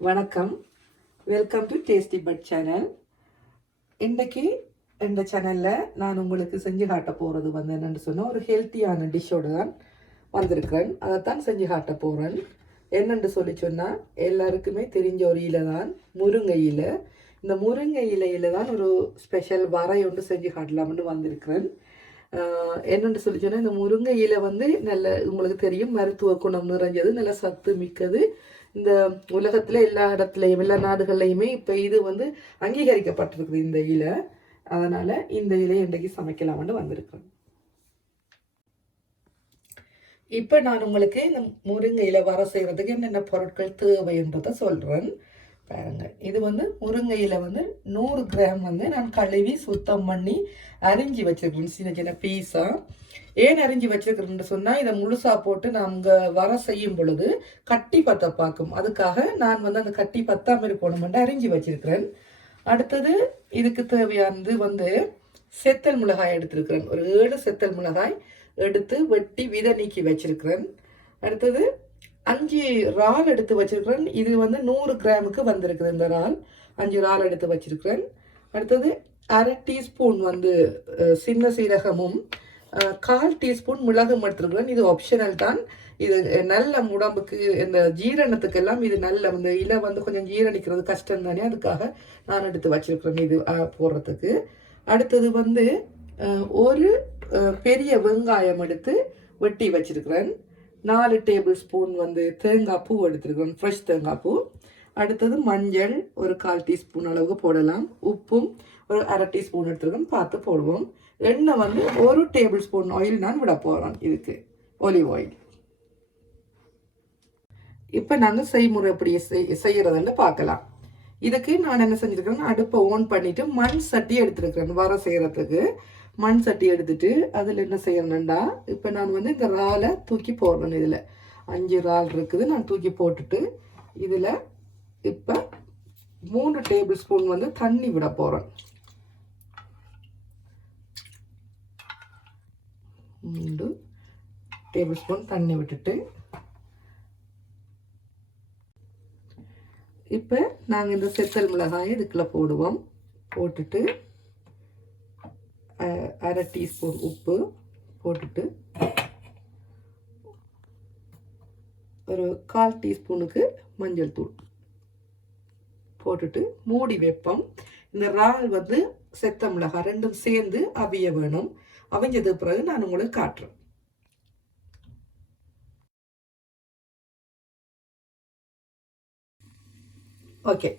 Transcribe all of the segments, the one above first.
வணக்கம், welcome to tasty but channel. இன்றைக்கு இந்த சேனலில் நான் உங்களுக்கு செஞ்சு காட்ட போகிறது வந்து என்னென்னு சொன்னால், ஒரு ஹெல்த்தியான டிஷ்ஷோடு தான் வந்திருக்கிறேன். அதைத்தான் செஞ்சு காட்ட போகிறேன். என்னென்று சொன்னால், எல்லாருக்குமே தெரிஞ்ச ஒரு இலை தான் முருங்கை இலை. இந்த முருங்கை இலையில் தான் ஒரு ஸ்பெஷல் வரை ஒன்று செஞ்சு காட்டலாம்னு வந்திருக்கிறேன். என்னென்று சொன்னால், இந்த முருங்கை இலை வந்து நல்ல உங்களுக்கு தெரியும், மருத்துவ குணம் நிறைஞ்சது, நல்ல சத்து மிக்கது. இந்த உலகத்தில் எல்லா இடத்துலையும் எல்லா நாடுகள்லையுமே இப்போ இது வந்து அங்கீகரிக்கப்பட்டிருக்குது இந்த இலை. அதனால் இந்த இலையை இன்றைக்கு சமைக்கலாம்னு வந்திருக்கேன். இப்போ நான் உங்களுக்கு இந்த முருங்கை இலை வர செய்கிறதுக்கு என்னென்ன பொருட்கள் தேவைன்றதை சொல்கிறேன். பாருங்கள், இது வந்து முருங்கை இலை வந்து 100 கிராம் வந்து நான் கழுவி சுத்தம் பண்ணி அரிஞ்சு வச்சுருக்கேன் சின்ன சின்ன பீஸாக. ஏன் அரிஞ்சு வச்சுருக்கிறேன்னு சொன்னால், இதை முழுசாக போட்டு நாங்கள் வர செய்யும் பொழுது கட்டி பற்ற பார்க்கும். அதுக்காக நான் வந்து அந்த கட்டி பத்தாமல் இருக்கணுமென்று அரிஞ்சு வச்சுருக்கிறேன். அடுத்தது இதுக்கு தேவையானது வந்து செத்தல் மிளகாய் எடுத்துருக்கிறேன். ஒரு 7 செத்தல் மிளகாய் எடுத்து வெட்டி விதை நீக்கி வச்சிருக்கிறேன். அடுத்தது 5 இறால் எடுத்து வச்சிருக்கிறேன். இது வந்து 100 கிராமுக்கு வந்திருக்குது இந்த இறால். 5 இறால் எடுத்து வச்சிருக்கிறேன். அடுத்தது 1/2 டீஸ்பூன் வந்து சின்ன சீரகமும் 1/4 டீஸ்பூன் மிளகும் எடுத்துருக்கிறேன். இது ஆப்ஷனல் தான். இது நல்ல உடம்புக்கு இந்த ஜீரணத்துக்கெல்லாம் இது நல்ல இந்த இலை வந்து கொஞ்சம் ஜீரணிக்கிறது கஷ்டம் தானே, அதுக்காக நான் எடுத்து வச்சிருக்கிறேன் இது போடுறதுக்கு. அடுத்தது வந்து ஒரு பெரிய வெங்காயம் எடுத்து வெட்டி வச்சிருக்கிறேன். 4 டேபிள் ஸ்பூன் வந்து தேங்காய் பூ எடுத்துருக்கிறேன், ஃப்ரெஷ் தேங்காய் பூ. அடுத்தது மஞ்சள் ஒரு 1/4 டீஸ்பூன் அளவுக்கு போடலாம். உப்பும் ஒரு 1/2 டீஸ்பூன் எடுத்துருக்கேன், பார்த்து போடுவோம். எண்ணெய் வந்து 1 டேபிள் ஸ்பூன் ஆயில் நான் விட போகிறேன், இதுக்கு ஒலிவ் ஆயில். இப்போ நாங்கள் செய்முறை எப்படி செய்கிறதுன்னு பார்க்கலாம். இதுக்கு நான் என்ன செஞ்சுருக்கிறேன், அடுப்பை ஓன் பண்ணிவிட்டு மண் சட்டி எடுத்துருக்கிறேன். வர செய்கிறதுக்கு மண் சட்டி எடுத்துட்டு அதில் என்ன செய்யணும்டா, இப்போ நான் வந்து இந்த இறாலை தூக்கி போடுறேன். இதில் 5 இறால் இருக்குது, நான் தூக்கி போட்டுட்டு இதில் இப்போ 3 டேபிள் ஸ்பூன் வந்து தண்ணி விட போகிறேன். 3 டேபிள் ஸ்பூன் தண்ணி விட்டுட்டு இப்போ நாங்கள் இந்த செத்தல் மிளகாயை இதுக்குள்ள போடுவோம். போட்டுட்டு 1/2 டீஸ்பூன் உப்பு போட்டுட்டு ஒரு 1/4 டீஸ்பூனுக்கு மஞ்சள் தூள் போட்டுட்டு மூடி வைப்போம். இந்த இறால் வந்து செத்த மிளகாய் ரெண்டும் சேர்ந்து அவிய வேணும். அவிஞ்சது பிறகு நான் உங்களுக்கு காட்டுறேன். ஓகே,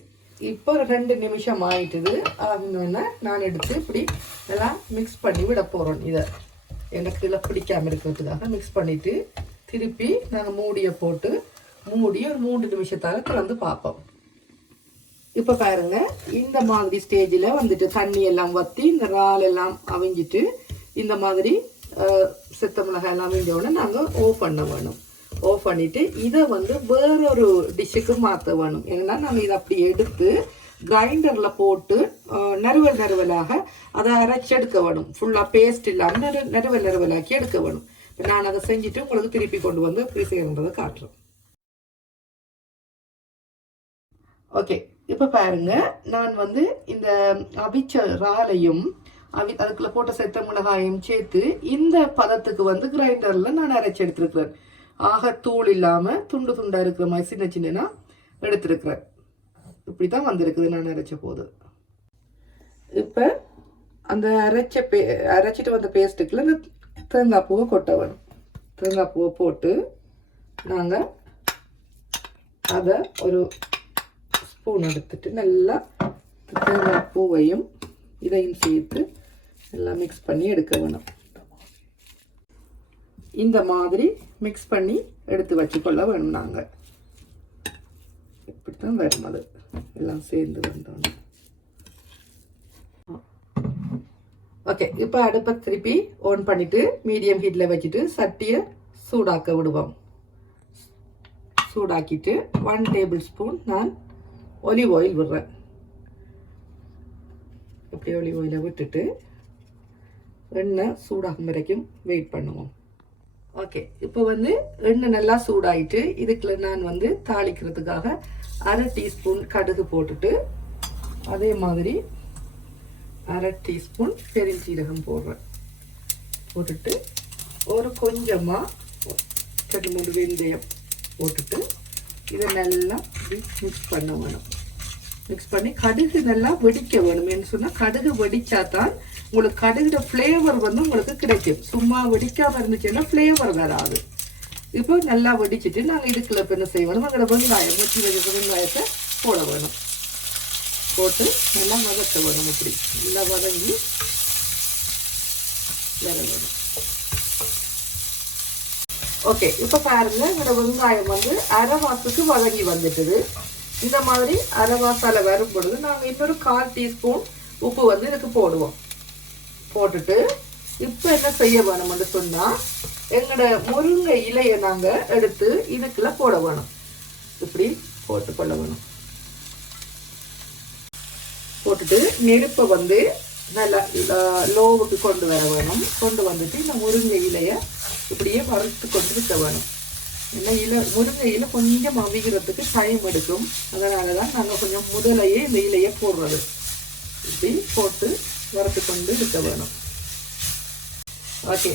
இப்போ 2 நிமிஷம் ஆயிட்டுது. ஆகினோன்னா நான் எடுத்து இப்படி எல்லாம் மிக்ஸ் பண்ணி விட போகிறோம். இதை எனக்கு இதில் பிடிக்காமல் இருக்கிறதுக்காக மிக்ஸ் பண்ணிவிட்டு திருப்பி நாங்கள் மூடியை போட்டு மூடி ஒரு 3 நிமிஷத்தால் திறந்து பார்ப்போம். இப்போ பாருங்கள், இந்த மாதிரி ஸ்டேஜில் வந்துட்டு தண்ணி எல்லாம் வற்றி இந்த இறால் எல்லாம் அவிஞ்சிட்டு இந்த மாதிரி செத்த மிளகாய் எல்லாம் அவிஞ்சோடனே நாங்கள் ஆஃப் பண்ண வேணும். ஆஃப் பண்ணிவிட்டு இதை வந்து வேறொரு டிஷ்ஷுக்கு மாற்ற வேணும். ஏன்னா நம்ம இதை அப்படி எடுத்து கிரைண்டரில் போட்டு நறுவலாக அதை அரைச்செடுக்க வேணும். ஃபுல்லாக பேஸ்ட் இல்லாமல் நறுவலாக்கி எடுக்க வேணும். இப்போ நான் அதை செஞ்சுட்டு உங்களுக்கு திருப்பி கொண்டு வந்து எப்படி செய்யறதை காட்டுறேன். ஓகே, இப்போ பாருங்க, நான் வந்து இந்த அவிச்ச இறாலையும் அதுக்குள்ள போட்ட செத்த மிளகாயும் சேர்த்து இந்த பதத்துக்கு வந்து கிரைண்டரில் நான் அரைச்சி எடுத்துருக்கிறேன். ஆக தூள் இல்லாமல் துண்டு துண்டாக இருக்கிற மாதிரி சின்ன சின்னனா எடுத்துருக்கிறேன். இப்படி தான் வந்திருக்குது நான் அரைச்ச போது. இப்போ அந்த அரைச்சிட்டு வந்த பேஸ்ட்டுக்குள்ள இந்த தேங்காய் பூவை கொட்ட வேணும். தேங்காய் பூவை போட்டு நாங்கள் அதை ஒரு ஸ்பூன் எடுத்துட்டு நல்லா தேங்காய் பூவையும் இதையும் சேர்த்து எல்லாம் மிக்ஸ் பண்ணி எடுக்க வேணும். இந்த மாதிரி மிக்ஸ் பண்ணி எடுத்து வச்சுக்கொள்ள வேணும். நாங்கள் இப்படித்தான் வரும், அது எல்லாம் சேர்ந்து வந்தோம். ஓகே, இப்போ அடுப்பை திருப்பி ஆன் பண்ணிவிட்டு மீடியம் ஹீட்டில் வச்சுட்டு சட்டியை சூடாக்க விடுவோம். சூடாக்கிட்டு 1 டேபிள் ஸ்பூன் நான் ஒலிவ் ஆயில் விடுறேன். இப்படி ஒலிவ் ஆயிலை விட்டுட்டு எண்ணெய் சூடாகும் வரைக்கும் வெயிட் பண்ணுவோம். ஓகே, இப்போ வந்து எண்ணெய் நல்லா சூடாயிட்டு இதுக்குள்ள நான் வந்து தாளிக்கிறதுக்காக 1/2 டீஸ்பூன் கடுகு போட்டுட்டு அதே மாதிரி 1/2 டீஸ்பூன் பெருஞ்சீரகம் போடுறேன். போட்டுட்டு ஒரு கொஞ்சமாக 2-3 வெந்தயம் போட்டுட்டு இதை நல்லா மிக்ஸ் பண்ண வேணும். மிக்ஸ் பண்ணி கடுகு நல்லா வெடிக்க வேணும்னு சொன்னால் கடுகு வெடிச்சா தான் உங்களுக்கு கடுகுட ஃப்ளேவர் வந்து உங்களுக்கு கிடைக்கும். சும்மா வெடிக்காமல் இருந்துச்சுன்னா ஃப்ளேவர் வராது. இப்போ நல்லா வெடிச்சிட்டு நாங்கள் இதுக்குள்ள இப்போ என்ன செய்வோம், அங்கே வெங்காயம் வச்சு வச்சுக்க வெங்காயத்தை போட வேணும். போட்டு நல்லா வதக்க வேணும். அப்படி நல்லா வதங்கி வர வேணும். ஓகே, இப்போ பாருங்க என்னோட வெங்காயம் வந்து அரைவாசுக்கு வதங்கி வந்துட்டுது. இந்த மாதிரி அரைவாசால வரும் பொழுது நாங்கள் இன்னொரு 1/4 டீஸ்பூன் உப்பு வந்து இதுக்கு போடுவோம். போட்டுட்டு இப்போ என்ன செய்ய வேணும்னு சொன்னால் எங்களோட முருங்கை இலையை நாங்கள் எடுத்து இதுக்குள்ள போட வேணும். இப்படி போட்டுக்கொள்ள வேணும். போட்டுட்டு நெருப்பை வந்து நல்லா லோவுக்கு கொண்டு வர வேணும். கொண்டு வந்துட்டு இந்த முருங்கை இலையை இப்படியே வறுத்து கொண்டு இருக்க வேணும். ஏன்னா முருங்கை இலை கொஞ்சம் அவிக்கிறதுக்கு டைம் எடுக்கும். அதனால தான் நாங்கள் கொஞ்சம் முதலையே இந்த இலையை போடுறது. இப்படி போட்டு வறுத்து கொண்டு இருக்க வேணும். ஓகே,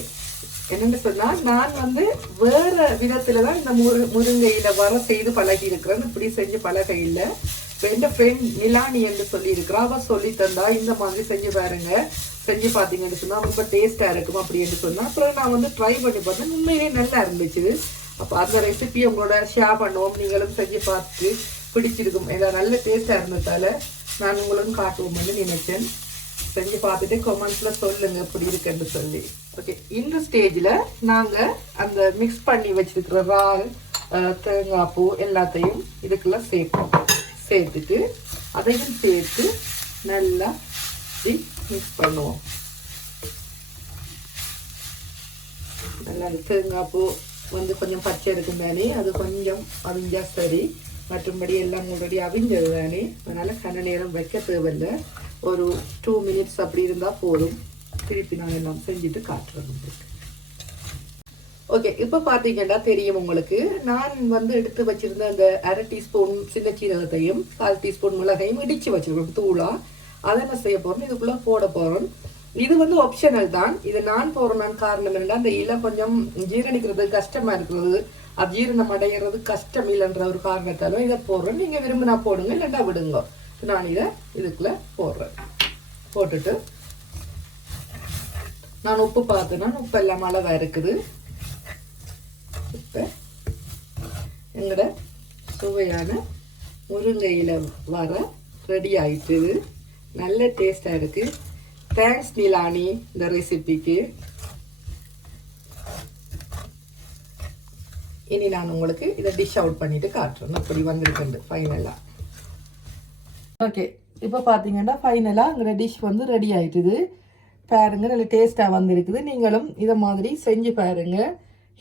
என்னென்னு சொன்னால் நான் வந்து வேறு விதத்தில் தான் இந்த முருங்கையில் வர செய்து பழகி இருக்கிறேன். இப்படி செஞ்சு பழக இல்லை. இப்போ என் ஃப்ரெண்ட் நிலானி என்று சொல்லியிருக்கிறா. அவள் சொல்லி தந்தா இந்த மாதிரி செஞ்சு பாருங்க, செஞ்சு பார்த்தீங்கன்னு சொன்னால் ரொம்ப டேஸ்ட்டாக இருக்கும் அப்படின்னு சொன்னால் அப்புறம் நான் வந்து ட்ரை பண்ணி பார்த்தேன். உண்மையிலே நல்லா இருந்துச்சு. அப்போ அந்த ரெசிபி உங்களோட ஷேர் பண்ணுவோம். நீங்களும் செஞ்சு பார்த்து பிடிச்சிருக்கும். ஏதாவது நல்ல டேஸ்ட்டாக இருந்ததால் நான் உங்களும் காட்டுவோம்னு நினைச்சேன். செஞ்சு பார்த்துட்டு கமெண்ட்ஸில் சொல்லுங்கள் எப்படி இருக்குன்னு சொல்லி. ஓகே, இந்த ஸ்டேஜில் நாங்கள் அந்த மிக்ஸ் பண்ணி வச்சுருக்கிற இறால், தேங்காய் பூ எல்லாத்தையும் இதுக்குள்ள சேர்ப்போம். சேர்த்துட்டு அதையும் சேர்த்து நல்லா மிக்ஸ் பண்ணுவோம். நல்லா தேங்காய் பூ வந்து கொஞ்சம் பச்சை இருக்கும் தானே, அது கொஞ்சம் அவிஞ்சா சரி. மற்றபடி எல்லாம் முன்னாடி அவிஞ்சது தானே, அதனால் கன நேரம் வைக்க தேவையில்லை. ஒரு 2 மினிட்ஸ் அப்படி இருந்தால் போதும். திருப்பி நான் எல்லாம் செஞ்சுட்டு காட்டுறேன் உங்களுக்கு. ஓகே, இப்போ பார்த்தீங்கன்னா தெரியும் உங்களுக்கு. நான் வந்து எடுத்து வச்சிருந்த அந்த 1/2 டீஸ்பூன் சின்ன சீரகத்தையும் 1/4 டீஸ்பூன் மிளகையும் இடித்து வச்சிருக்கோம் தூளாக. அதை என்ன செய்ய போகிறோம், இதுக்குள்ளே போட போகிறோம். இது வந்து ஆப்ஷனல் தான். இது நான் போகிறேன் காரணம் என்னன்னா அந்த இலை கொஞ்சம் ஜீரணிக்கிறது கஷ்டமாக இருக்கிறது, அஜீரணம் அடைகிறது கஷ்டம் இல்லைன்ற ஒரு காரணத்தாலும் இதை போடுறேன். நீங்கள் விரும்பினா போடுங்க, இல்லைன்னா விடுங்க. நான் இதை இதுக்குள்ளே போடுறேன். போட்டுட்டு நான் உப்பு பார்த்தேன்னா உப்பு எல்லாம் அளவாக இருக்குது. இப்போ எங்களோட சுவையான முருங்கையில் வர ரெடி ஆயிட்டுது. நல்ல டேஸ்டாக இருக்குது. தேங்க்ஸ் நிலானி இந்த ரெசிபிக்கு. இனி நான் உங்களுக்கு இதை டிஷ் அவுட் பண்ணிட்டு காட்டுறேன் அப்படி வந்திருக்குது ஃபைனலாக. ஓகே, இப்போ பார்த்தீங்கன்னா ஃபைனலாக எங்களோட டிஷ் வந்து ரெடி ஆயிட்டுது. பாருங்க, நல்ல டேஸ்ட்டாக வந்திருக்குது. நீங்களும் இதை மாதிரி செஞ்சு பாருங்க.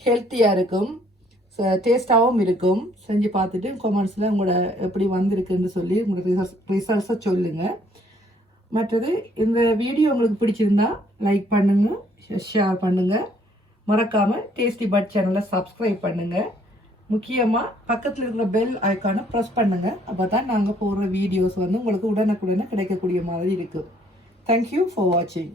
ஹெல்த்தியாக இருக்கும், டேஸ்ட்டாகவும் இருக்கும். செஞ்சு பார்த்துட்டு கமெண்ட்ஸில் உங்களோட எப்படி வந்திருக்குன்னு சொல்லி உங்களோட ரிசல்ட்ஸை சொல்லுங்கள். மற்றது இந்த வீடியோ உங்களுக்கு பிடிச்சிருந்தா லைக் பண்ணுங்கள், ஷேர் பண்ணுங்கள். மறக்காமல் டேஸ்டி பட் சேனலை சப்ஸ்கிரைப் பண்ணுங்கள். முக்கியமாக பக்கத்தில் இருக்கிற பெல் ஐக்கானை ப்ரெஸ் பண்ணுங்கள். அப்போ தான் நாங்கள் போடுற வீடியோஸ் வந்து உங்களுக்கு உடனுக்குடனே கிடைக்கக்கூடிய மாதிரி இருக்குது. தேங்க்யூ ஃபார் வாட்சிங்.